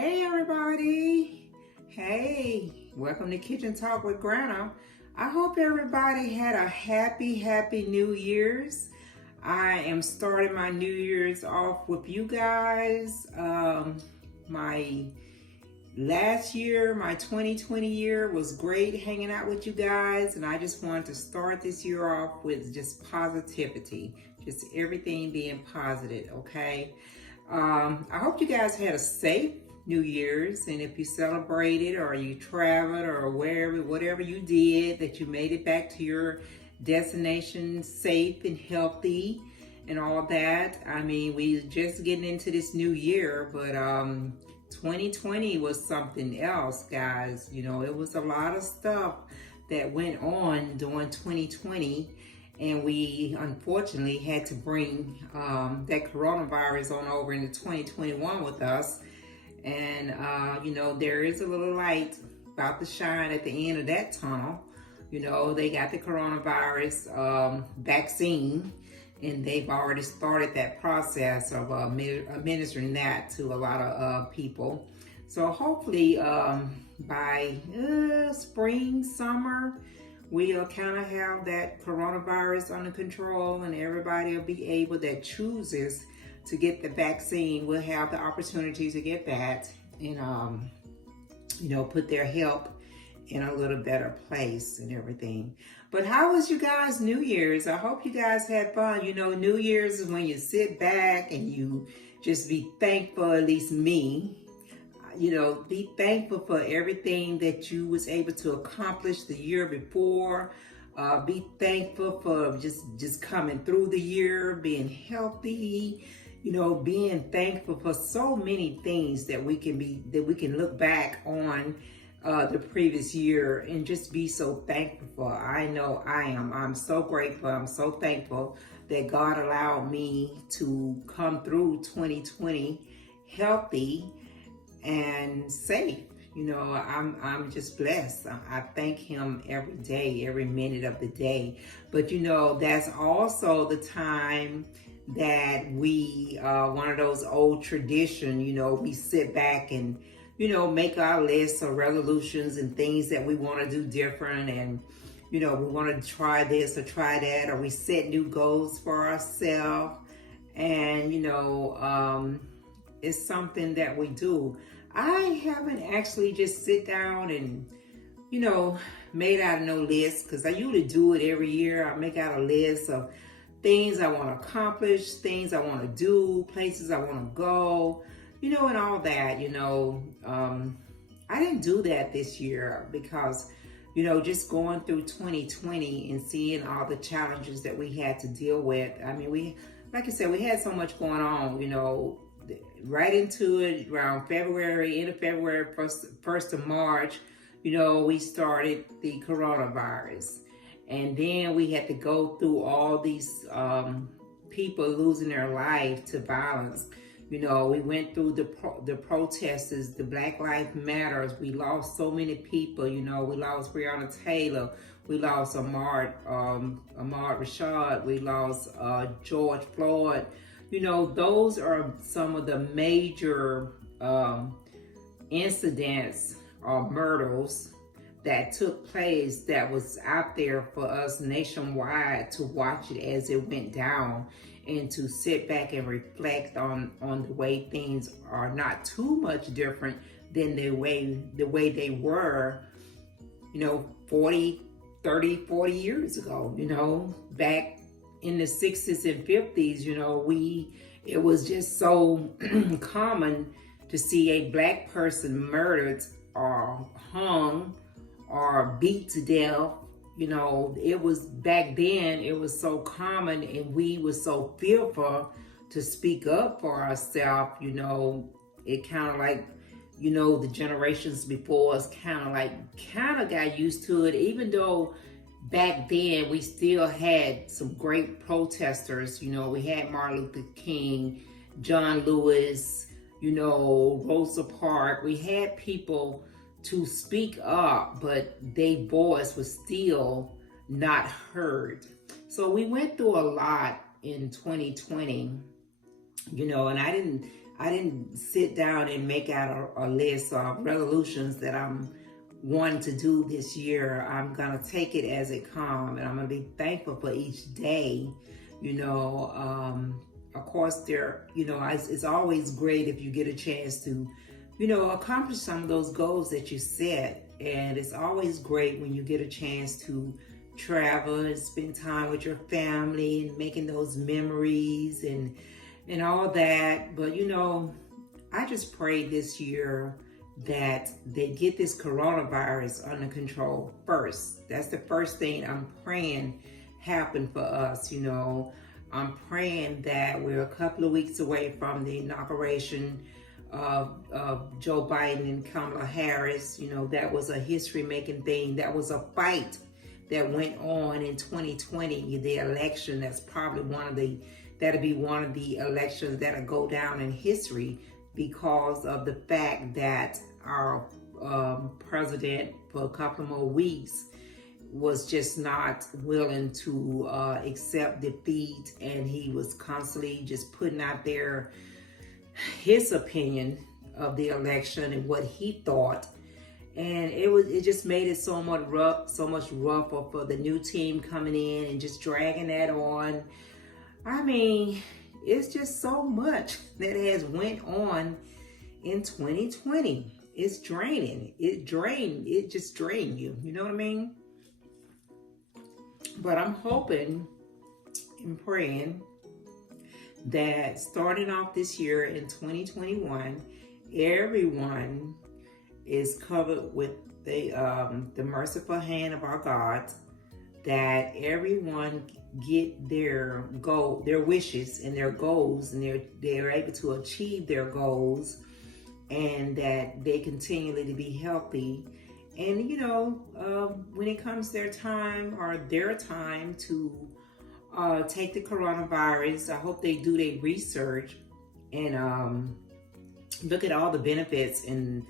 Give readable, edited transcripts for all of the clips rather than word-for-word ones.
Hey everybody. Hey, welcome to Kitchen Talk with Granna. I hope everybody had a happy New Year's. I am starting my New Year's off with you guys. My last year, my 2020 year was great hanging out with you guys, and I just wanted to start this year off with just positivity, just everything being positive, okay? I hope you guys had a safe New Year's, and if you celebrated or you traveled or whatever you did, that you made it back to your destination safe and healthy and all that. I mean, we just getting into this new year, but 2020 was something else, guys. You know, it was a lot of stuff that went on during 2020. And we unfortunately had to bring that coronavirus on over into 2021 with us. And, you know, there is a little light about to shine at the end of that tunnel. You know, they got the coronavirus vaccine, and they've already started that process of administering that to a lot of people. So hopefully by spring, summer, we'll kind of have that coronavirus under control, and everybody will be able that chooses to get the vaccine will have the opportunity to get that and, you know, put their health in a little better place and everything. But how was you guys' New Year's? I hope you guys had fun. You know, New Year's is when you sit back and you just be thankful, at least me. You know, be thankful for everything that you was able to accomplish the year before. Be thankful for just coming through the year, being healthy. You know, being thankful for so many things that we can look back on the previous year and just be so thankful for. I know I am. I'm so grateful. I'm so thankful that God allowed me to come through 2020 healthy and safe. You know, I'm just blessed. I thank him every day, every minute of the day. But you know, that's also the time that we one of those old tradition, you know, we sit back and, you know, make our lists of resolutions and things that we want to do different, and you know, we want to try this or try that, or we set new goals for ourselves. And you know, it's something that we do. I haven't actually just sit down and, you know, made out no list, because I usually do it every year. I make out a list of things I want to accomplish, things I want to do, places I want to go, you know, and all that, you know. I didn't do that this year because, you know, just going through 2020 and seeing all the challenges that we had to deal with. I mean, like I said, we had so much going on, you know, right into it around February, end of February, 1st of March, you know, we started the coronavirus. And then we had to go through all these people losing their life to violence. You know, we went through the protests, the Black Lives Matters. We lost so many people. You know, we lost Breonna Taylor. We lost Ahmaud Rashad. We lost George Floyd. You know, those are some of the major incidents or murders that took place that was out there for us nationwide to watch it as it went down, and to sit back and reflect on the way things are not too much different than the way they were, you know, 40 years ago, you know, back in the 60s and 50s, you know, it was just so common to see a Black person murdered or hung or beat to death. You know, it was back then, it was so common, and we were so fearful to speak up for ourselves. You know, it kind of like, you know, the generations before us kind of got used to it, even though back then we still had some great protesters. You know, we had Martin Luther King, John Lewis, you know, Rosa Parks. We had people to speak up, but their voice was still not heard. So we went through a lot in 2020, you know, and I I didn't sit down and make out a list of resolutions that I'm wanting to do this year. I'm going to take it as it comes, and I'm going to be thankful for each day. You know, of course, it's always great if you get a chance to, accomplish some of those goals that you set. And it's always great when you get a chance to travel and spend time with your family and making those memories and all that. But I just pray this year that they get this coronavirus under control first. That's the first thing I'm praying happen for us. I'm praying that we're a couple of weeks away from the inauguration of Joe Biden and Kamala Harris. That was a history-making thing. That was a fight that went on in 2020, the election. That's probably that'll be one of the elections that'll go down in history because of the fact that our president for a couple more weeks was just not willing to accept defeat, and he was constantly just putting out there his opinion of the election and what he thought. And it just made it so much rougher for the new team coming in and just dragging that on. I mean, it's just so much that has went on in 2020. It's draining. It just drained you. You know what I mean? But I'm hoping and praying that starting off this year in 2021, everyone is covered with the merciful hand of our God, that everyone get their wishes and their goals, and they're able to achieve their goals, and that they continually to be healthy. And when it comes their time to take the coronavirus, I hope they do their research and look at all the benefits and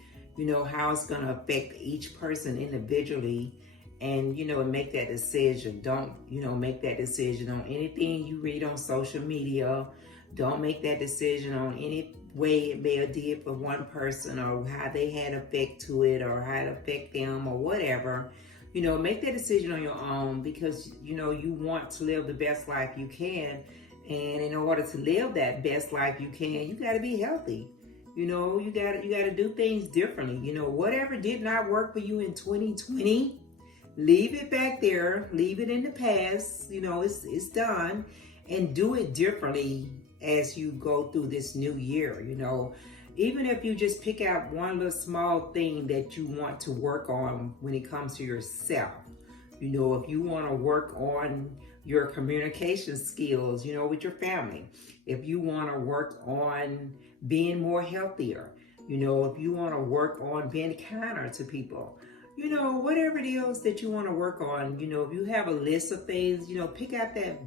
how it's going to affect each person individually, and make that decision. Don't make that decision on anything you read on social media. Don't make that decision on any way it may have did for one person, or how they had effect to it, or how it affect them, or whatever. Make that decision on your own, because you want to live the best life you can, and in order to live that best life you can, you got to be healthy. You got to do things differently. Whatever did not work for you in 2020, leave it back there, leave it in the past. It's done, and do it differently as you go through this new year. Even if you just pick out one little small thing that you want to work on when it comes to yourself. If you want to work on your communication skills, with your family. If you want to work on being more healthier, if you want to work on being kinder to people, whatever it is that you want to work on, if you have a list of things, pick out that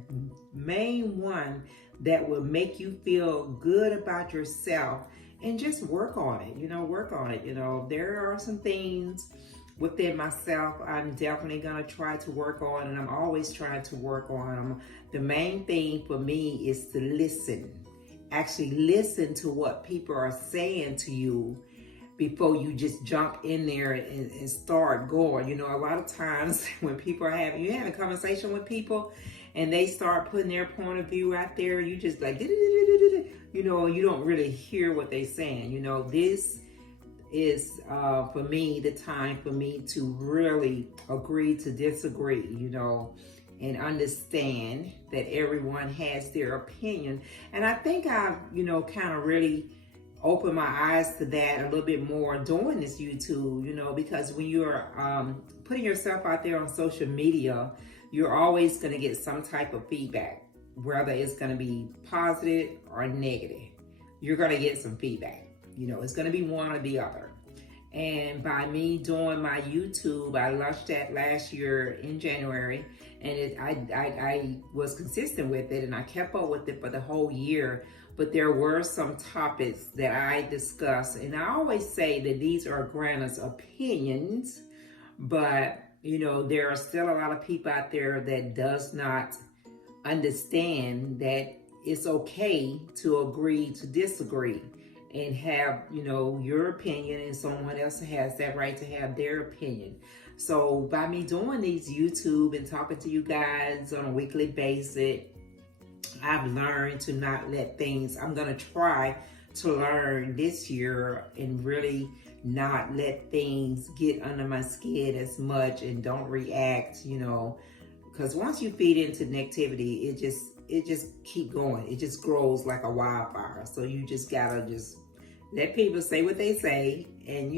main one that will make you feel good about yourself, and just work on it. There are some things within myself I'm definitely going to try to work on, and I'm always trying to work on them. The main thing for me is to listen. Actually listen to what people are saying to you before you just jump in there and start going. A lot of times when people are having a conversation with people and they start putting their point of view out there, you just like, you don't really hear what they're saying. This is for me the time for me to really agree to disagree, and understand that everyone has their opinion. And I think I've, kind of really opened my eyes to that a little bit more doing this YouTube, because when you're putting yourself out there on social media, you're always going to get some type of feedback, whether it's going to be positive or negative. You're going to get some feedback. It's going to be one or the other. And by me doing my YouTube, I launched that last year in January, and I was consistent with it, and I kept up with it for the whole year. But there were some topics that I discussed, and I always say that these are Granna's opinions, but there are still a lot of people out there that does not understand that it's okay to agree to disagree. and have, your opinion, and someone else has that right to have their opinion. So by me doing these YouTube and talking to you guys on a weekly basis, I've learned to not let things, I'm going to try to learn this year and really not let things get under my skin as much and don't react, because once you feed into negativity, it just keep going. It just grows like a wildfire. So you just gotta just let people say what they say, and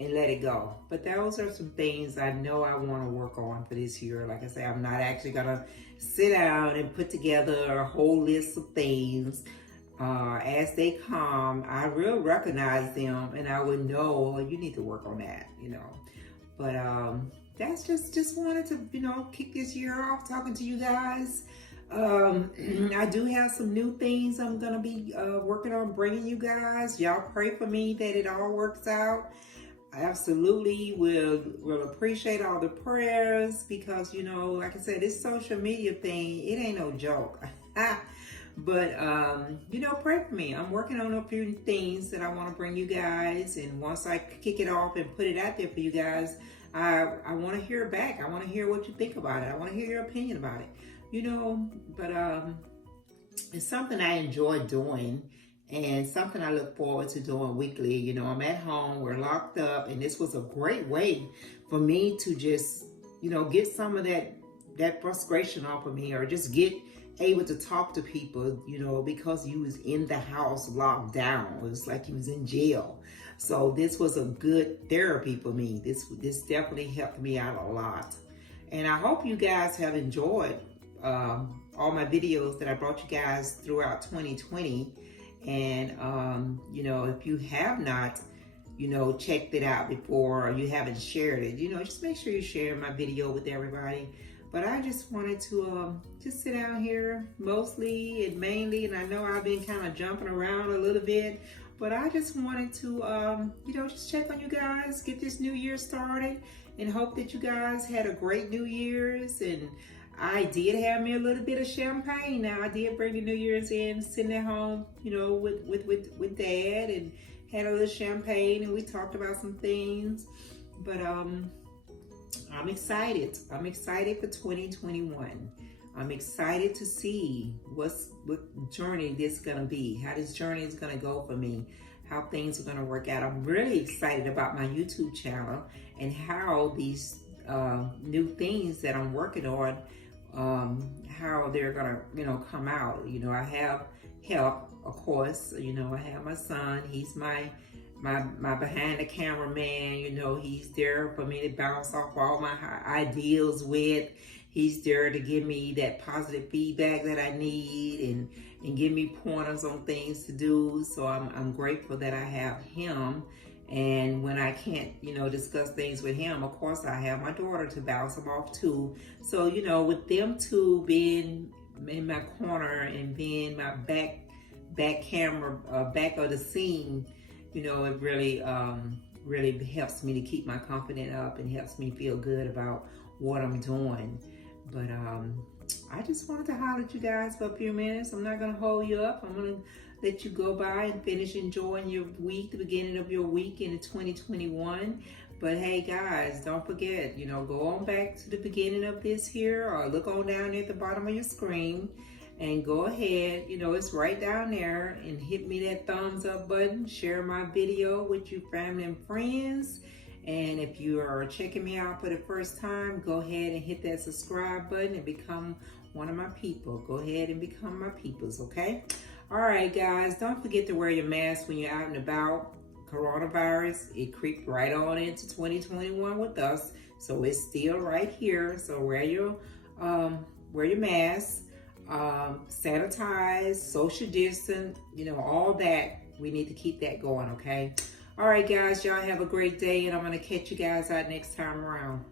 and let it go. But those are some things I know I want to work on for this year. Like I say, I'm not actually gonna sit down and put together a whole list of things. As they come, I will recognize them, and I would know, well, you need to work on that, But that's just wanted to, kick this year off talking to you guys. I do have some new things I'm gonna be working on bringing you guys. Y'all pray for me that it all works out. I absolutely will appreciate all the prayers, because like I said, this social media thing, it ain't no joke. But pray for me. I'm working on a few things that I want to bring you guys, and once I kick it off and put it out there for you guys, I want to hear back. I want to hear what you think about it. I want to hear your opinion about it. But it's something I enjoy doing, and something I look forward to doing weekly. I'm at home, we're locked up, and this was a great way for me to just, get some of that frustration off of me, or just get able to talk to people, because you was in the house locked down. It was like you was in jail. So this was a good therapy for me. This definitely helped me out a lot. And I hope you guys have enjoyed all my videos that I brought you guys throughout 2020. And, if you have not, checked it out before, or you haven't shared it, just make sure you share my video with everybody. But I just wanted to just sit down here mostly and mainly, and I know I've been kind of jumping around a little bit, but I just wanted to, just check on you guys, get this new year started, and hope that you guys had a great New Year's. And I did have me a little bit of champagne. Now, I did bring the New Year's in, sitting at home, with Dad, and had a little champagne, and we talked about some things. But I'm excited. I'm excited for 2021. I'm excited to see what journey this is gonna be, how this journey is gonna go for me, how things are gonna work out. I'm really excited about my YouTube channel and how these new things that I'm working on, how they're gonna, come out. I have help, of course. I have my son. He's my behind the camera man. He's there for me to bounce off all my ideals with. He's there to give me that positive feedback that I need, and give me pointers on things to do. So I'm grateful that I have him. And when I can't, discuss things with him, of course, I have my daughter to bounce them off too. So, with them two being in my corner and being my back camera, back of the scene, it really, really helps me to keep my confidence up, and helps me feel good about what I'm doing. But I just wanted to holler at you guys for a few minutes. I'm not going to hold you up. I'm going to let you go by and finish enjoying your week, the beginning of your week in 2021. But hey guys, don't forget, go on back to the beginning of this here, or look on down at the bottom of your screen, and go ahead, it's right down there, and hit me that thumbs up button. Share my video with your family and friends. And if you are checking me out for the first time, go ahead and hit that subscribe button and become one of my people. Go ahead and become my peoples, okay? All right, guys, don't forget to wear your mask when you're out and about. Coronavirus, it creeped right on into 2021 with us, so it's still right here. So wear your mask, sanitize, social distance, all that. We need to keep that going, okay? All right, guys, y'all have a great day, and I'm going to catch you guys out next time around.